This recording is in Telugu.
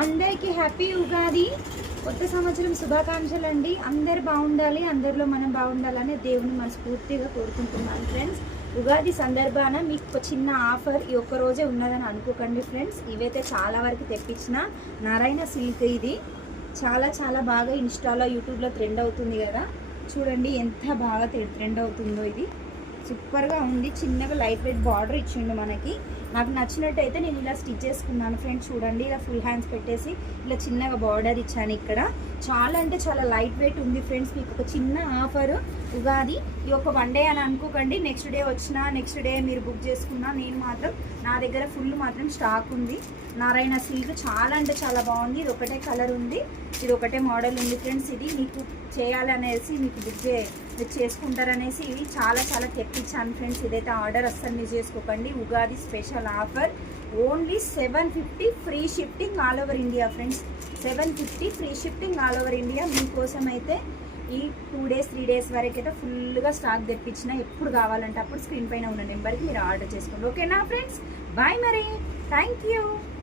అందరికీ హ్యాపీ ఉగాది, కొత్త సంవత్సరం శుభాకాంక్షలు అండి. అందరు బాగుండాలి, అందరిలో మనం బాగుండాలని దేవుని మనస్ఫూర్తిగా కోరుకుంటున్నాను ఫ్రెండ్స్. ఉగాది సందర్భాన మీకు ఒక చిన్న ఆఫర్ ఈ ఒక్క రోజే ఉన్నదని అనుకోకండి ఫ్రెండ్స్. ఇవైతే చాలా వరకు తెప్పించిన నారాయణ సిల్క్. ఇది చాలా చాలా బాగా ఇన్స్టాలో యూట్యూబ్లో ట్రెండ్ అవుతుంది కదా, చూడండి ఎంత బాగా ట్రెండ్ అవుతుందో. ఇది సూపర్గా ఉంది. చిన్నగా లైట్ వెయిట్ బార్డర్ ఇచ్చిండు మనకి. నాకు నచ్చినట్టయితే నేను ఇలా స్టిచ్ చేసుకున్నాను ఫ్రెండ్స్. చూడండి, ఇలా ఫుల్ హ్యాండ్స్ పెట్టేసి ఇలా చిన్నగా బార్డర్ ఇచ్చాను. ఇక్కడ చాలా అంటే చాలా లైట్ వెయిట్ ఉంది ఫ్రెండ్స్. మీకు ఒక చిన్న ఆఫర్ ఉగాది, ఈ ఒక 1 డే అని అనుకోకండి. నెక్స్ట్ డే వచ్చినా నెక్స్ట్ డే మీరు బుక్ చేసుకున్నా నేను మాత్రం నా దగ్గర ఫుల్ మాత్రం స్టాక్ ఉంది. నారాయణ సిల్క్ చాలా అంటే చాలా బాగుంది. ఇది ఒకటే కలర్ ఉంది, ఇది ఒకటే మోడల్ ఉంది ఫ్రెండ్స్. ఇది మీకు చేయాలనేసి మీకు మీరు చేసుకుంటారనేసి ఇవి చాలా చాలా తెప్పించాను ఫ్రెండ్స్. ఇదైతే ఆర్డర్ అస్సలు మిస్ చేసుకోకండి. Ugadi special offer only 750 free shifting all over India friends. 750 free shifting all over India. మీకోసం అయితే ఈ 2 days 3 days వరకు అయితే ఫుల్గా స్టాక్ తెప్పించిన. ఎప్పుడు కావాలంటే అప్పుడు స్క్రీన్ పైన ఉన్న నెంబర్కి మీరు ఆర్డర్ చేసుకోండి. ఓకేనా ఫ్రెండ్స్? బాయ్ మరి, థ్యాంక్ యూ.